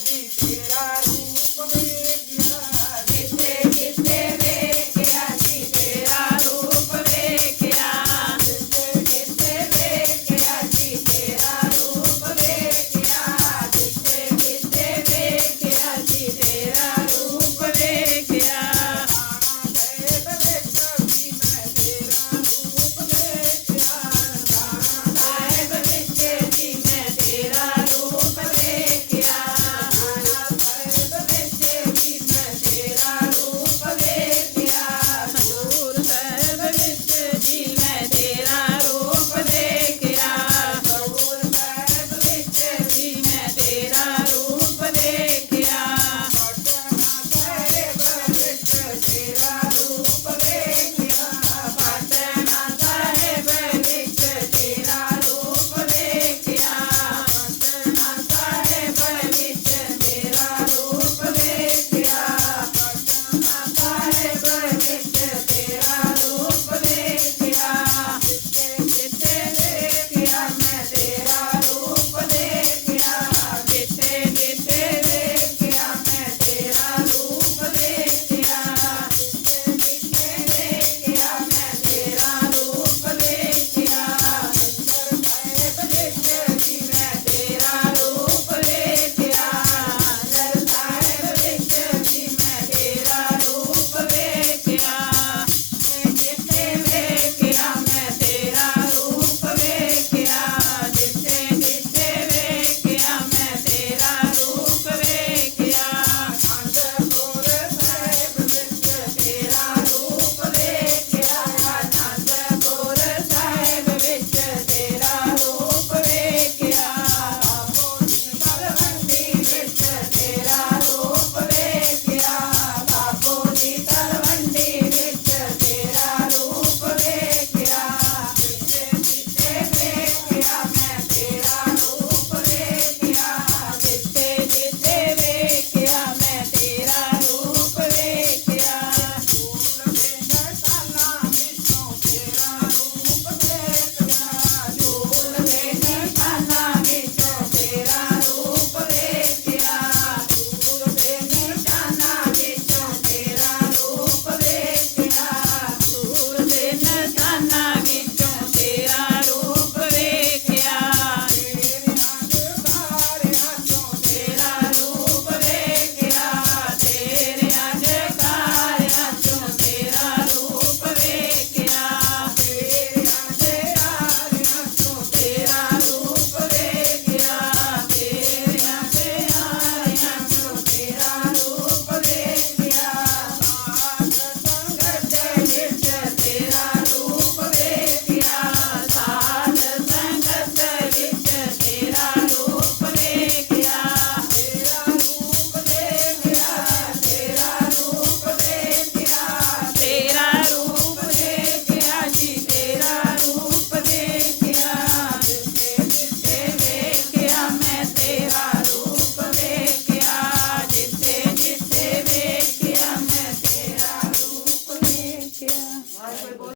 一起